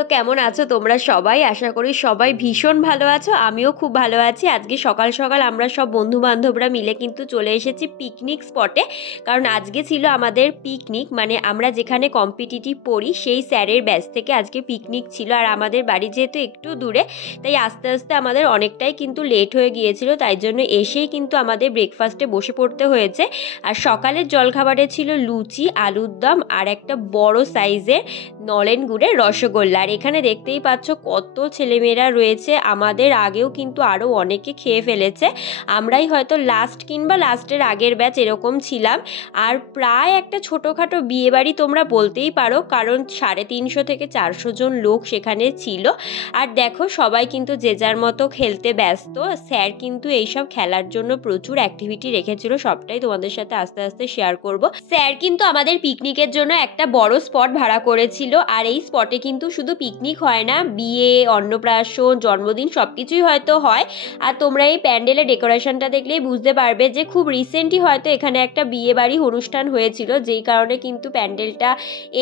তো কেমন আছো তোমরা সবাই? আশা করি সবাই ভীষণ ভালো আছো। আমিও খুব ভালো আছি। আজকে সকাল সকাল আমরা সব বন্ধু বান্ধবরা মিলে কিন্তু চলে এসেছি পিকনিক স্পটে। কারণ আজকে ছিল আমাদের পিকনিক, মানে আমরা যেখানে কম্পিটিটিভ পড়ি সেই স্যারের ব্যাচ থেকে আজকে পিকনিক ছিল। আর আমাদের বাড়ি যেহেতু একটু দূরে, তাই আস্তে আস্তে আমাদের অনেকটাই কিন্তু লেট হয়ে গিয়েছিল। তাই জন্য এসেই কিন্তু আমাদের ব্রেকফাস্টে বসে পড়তে হয়েছে। আর সকালের জলখাবারে ছিল লুচি, আলুর দম আর একটা বড় সাইজের নলেন গুড়ের রসগোল্লা। আর এখানে দেখতেই পাচ্ছ কত ছেলেমেয়েরা রয়েছে। আমাদের আগেও কিন্তু আরও অনেকে খেয়ে ফেলেছে। আমরাই হয়তো লাস্ট কিংবা লাস্টের আগের ব্যাচ এরকম ছিলাম। আর প্রায় একটা ছোটোখাটো বিয়েবাড়ি তোমরা বলতেই পারো, কারণ 350 থেকে 400 জন লোক সেখানে ছিল। আর দেখো সবাই কিন্তু যে যার মতো খেলতে ব্যস্ত। স্যার কিন্তু এইসব খেলার জন্য প্রচুর অ্যাক্টিভিটি রেখেছিল, সবটাই তোমাদের সাথে আস্তে আস্তে শেয়ার করব। স্যার কিন্তু আমাদের পিকনিকের জন্য একটা বড় স্পট ভাড়া করেছিল। আর এই স্পটে কিন্তু শুধু পিকনিক হয় না, বিয়ে, অন্নপ্রাশন, জন্মদিন সবকিছুই হয়তো হয়। আর তোমরা এই প্যান্ডেলের ডেকোরেশনটা দেখলেই বুঝতে পারবে যে খুব রিসেন্টলি হয়তো এখানে একটা বিয়ে বাড়ি অনুষ্ঠান হয়েছিল, যেই কারণে কিন্তু প্যান্ডেলটা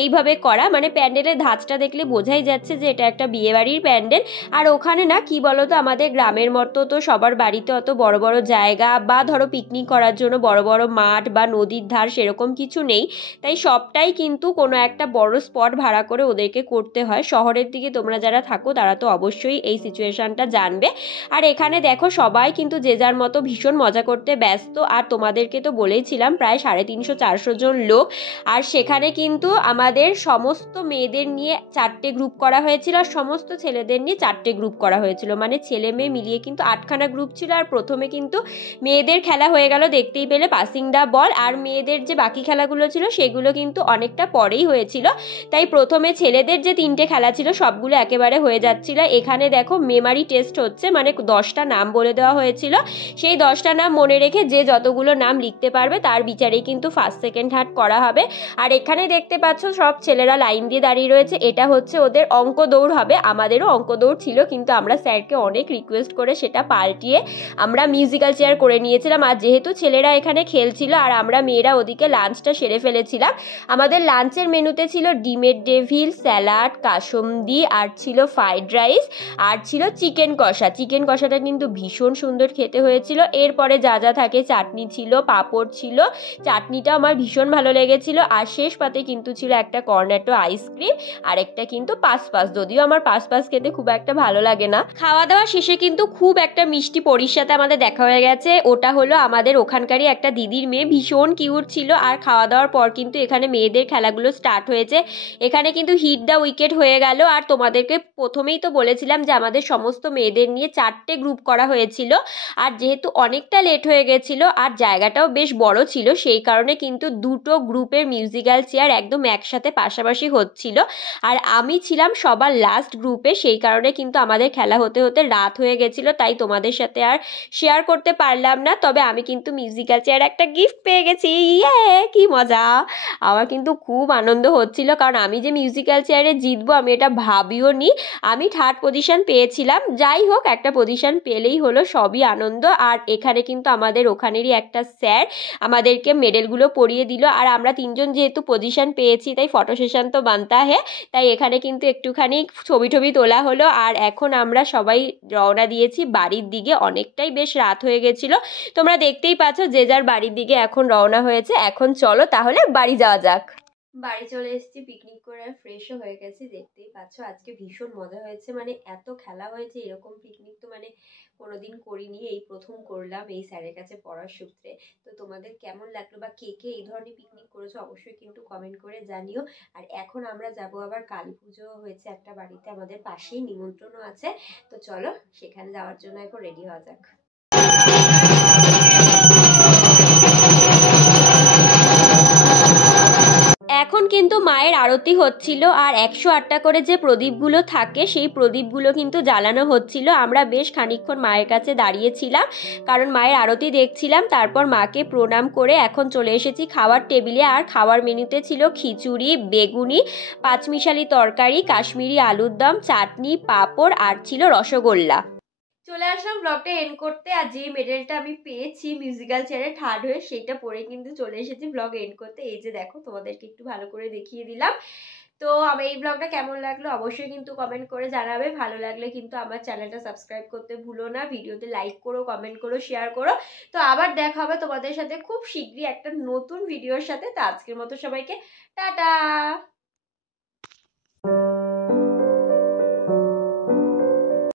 এইভাবে করা। মানে প্যান্ডেলের ধাঁচটা দেখলে বোঝাই যাচ্ছে যে এটা একটা বিয়ে বাড়ির প্যান্ডেল। আর ওখানে না কি বলতো, আমাদের গ্রামের মতো তো সবার বাড়িতে অত বড় বড় জায়গা বা ধরো পিকনিক করার জন্য বড় বড় মাঠ বা নদীর ধার সেরকম কিছু নেই। তাই সবটাই কিন্তু কোনো একটা বড় স্পট ভাড়া করে ওদেরকে করতে হয়। শহরের দিকে তোমরা যারা থাকো তারা তো অবশ্যই এই সিচুয়েশনটা জানবে। আর এখানে দেখো সবাই কিন্তু যে যার মতো ভীষণ মজা করতে ব্যস্ত। আর তোমাদেরকে তো বলেইছিলাম প্রায় 350-400 জন লোক। আর সেখানে কিন্তু আমাদের সমস্ত মেয়েদের নিয়ে 4টে গ্রুপ করা হয়েছিল, আর সমস্ত ছেলেদের নিয়ে 4টে গ্রুপ করা হয়েছিল। মানে ছেলে মেয়ে মিলিয়ে কিন্তু 8খানা গ্রুপ ছিল। আর প্রথমে কিন্তু মেয়েদের খেলা হয়ে গেল, দেখতেই পেলে পাসিং দা বল। আর মেয়েদের যে বাকি খেলাগুলো ছিল সেগুলো কিন্তু অনেকটা পরেই হয়েছিল। তাই প্রথমে ছেলেদের যে 3টে খেলা ছিল সবগুলো একেবারে হয়ে যাচ্ছিল। এখানে দেখো মেমারি টেস্ট হচ্ছে, মানে 10টা নাম বলে দেওয়া হয়েছিল। সেই 10টা নাম মনে রেখে যে যতগুলো নাম লিখতে পারবে তার বিচারেই কিন্তু ফার্স্ট সেকেন্ড থার্ড করা হবে। আর এখানে দেখতে পাচ্ছ সব ছেলেরা লাইন দিয়ে দাঁড়িয়ে রয়েছে। এটা হচ্ছে ওদের অঙ্ক দৌড় হবে। আমাদেরও অঙ্ক দৌড় ছিল, কিন্তু আমরা স্যারকে অনেক রিকোয়েস্ট করে সেটা পাল্টিয়ে আমরা মিউজিক্যাল চেয়ার করে নিয়েছিলাম। আর যেহেতু ছেলেরা এখানে খেলছিল আর আমরা মেয়েরা ওদিকে লাঞ্চটা সেরে ফেলেছিলাম, আমাদের লাঞ্চের মেনুতে ছিল ডিমের ডেভিল, স্যালাড, কাসুন্দি, আর ছিল ফ্রাইড রাইস, আর ছিল চিকেন কষা। চিকেন কষাটা কিন্তু ভীষণ সুন্দর খেতে হয়েছিল। এরপরে যা যা থাকে, চাটনি ছিল, পাঁপড় ছিল, চাটনিটা আমার ভীষণ ভালো লেগেছিল। আর শেষ পাতে কিন্তু ছিল একটা কর্নেটো আইসক্রিম আর একটা কিন্তু পাস, যদিও আমার পাস খেতে খুব একটা ভালো লাগে না। খাওয়া দাওয়া শেষে কিন্তু খুব একটা মিষ্টি পরির সাথে আমাদের দেখা হয়ে গেছে। ওটা হলো আমাদের ওখানকারই একটা দিদির মেয়ে, ভীষণ কিউট ছিল। আর খাওয়া দাওয়ার পর কিন্তু এখানে মেয়েদের খেলাগুলো স্টার্ট হয়েছে। এখানে কিন্তু হিট দ্য উইকেট হয়ে গেল। আর তোমাদেরকে প্রথমেই তো বলেছিলাম যে আমাদের সমস্ত মেয়েদের নিয়ে 4টে গ্রুপ করা হয়েছিল। আর যেহেতু অনেকটা লেট হয়ে গেছিল আর জায়গাটাও বেশ বড় ছিল, সেই কারণে কিন্তু 2টো গ্রুপের মিউজিক্যাল চেয়ার একদম একসাথে পাশাপাশি হচ্ছিল। আর আমি ছিলাম সবার লাস্ট গ্রুপে, সেই কারণে কিন্তু আমাদের খেলা হতে হতে রাত হয়ে গেছিলো। তাই তোমাদের সাথে আর শেয়ার করতে পারলাম না। তবে আমি কিন্তু মিউজিক্যাল চেয়ার একটা গিফট পেয়ে গেছি। ইয়ে, কি মজা! আমার কিন্তু খুব আনন্দ হচ্ছিল, কারণ আমি যে মিউজিক্যাল চেয়ারে জিতবো আমি এটা ভাবিও নি। আমি থার্ড পজিশন পেয়েছিলাম। যাই হোক, একটা পজিশন পেলেই হলো, সবই আনন্দ। আর এখানে কিন্তু আমাদের ওখানেরই একটা স্যার আমাদেরকে মেডেলগুলো পরিয়ে দিল। আর আমরা 3জন যেহেতু পজিশন পেয়েছি তাই ফটো সেশন তো বানতা হে, তাই এখানে কিন্তু একটুখানি ছবি তোলা হলো। আর এখন আমরা সবাই রওনা দিয়েছি বাড়ির দিকে। অনেকটাই বেশ রাত হয়ে গেছিল, তোমরা দেখতেই পাচ্ছ যে যার বাড়ির দিকে এখন রওনা হয়েছে। এখন চলো তাহলে বাড়ি যাওয়া যাক। বাড়ি চলে এসেছি, পিকনিক করে ফ্রেশও হয়ে গেছি। দেখতেই পাচ্ছ আজকে ভীষণ মজা হয়েছে, মানে এত খেলা হয়েছে। এরকম পিকনিক তো মানে কোনোদিন করিনি, এই প্রথম করলাম এই স্যারের কাছে পড়ার সূত্রে। তো তোমাদের কেমন লাগলো বা কে কে এই ধরনের পিকনিক করেছো অবশ্যই কিন্তু কমেন্ট করে জানিও। আর এখন আমরা যাব আবার, কালী পুজো হয়েছে একটা বাড়িতে আমাদের পাশেই, নিমন্ত্রণও আছে। তো চলো সেখানে যাওয়ার জন্য এখন রেডি হওয়া যাক। এখন কিন্তু মায়ের আরতি হচ্ছিল। আর 108টা করে যে প্রদীপগুলো থাকে সেই প্রদীপগুলো কিন্তু জ্বালানো হচ্ছিল। আমরা বেশ খানিকক্ষণ মায়ের কাছে দাঁড়িয়েছিলাম, কারণ মায়ের আরতি দেখছিলাম। তারপর মাকে প্রণাম করে এখন চলে এসেছি খাওয়ার টেবিলে। আর খাওয়ার মেনুতে ছিল খিচুড়ি, বেগুনি, পাঁচমিশালি তরকারি, কাশ্মীরি আলুর দম, চাটনি, পাঁপড়, আর ছিল রসগোল্লা। চলে আসলাম ব্লগটা এন্ড করতে। আর যে মেডেলটা আমি পেয়েছি মিউজিক্যাল চেয়ারে থার্ড হয়ে, সেটা পরে কিন্তু চলে এসেছি ব্লগ এন্ড করতে। এই যে দেখো, তোমাদেরকে একটু ভালো করে দেখিয়ে দিলাম। তো আমার এই ব্লগটা কেমন লাগলো অবশ্যই কিন্তু কমেন্ট করে জানাবে। ভালো লাগলে কিন্তু আমার চ্যানেলটা সাবস্ক্রাইব করতে ভুলো না, ভিডিওতে লাইক করো, কমেন্ট করো, শেয়ার করো। তো আবার দেখা হবে তোমাদের সাথে খুব শীঘ্রই একটা নতুন ভিডিওর সাথে। তো আজকের মতো সবাইকে টাটা।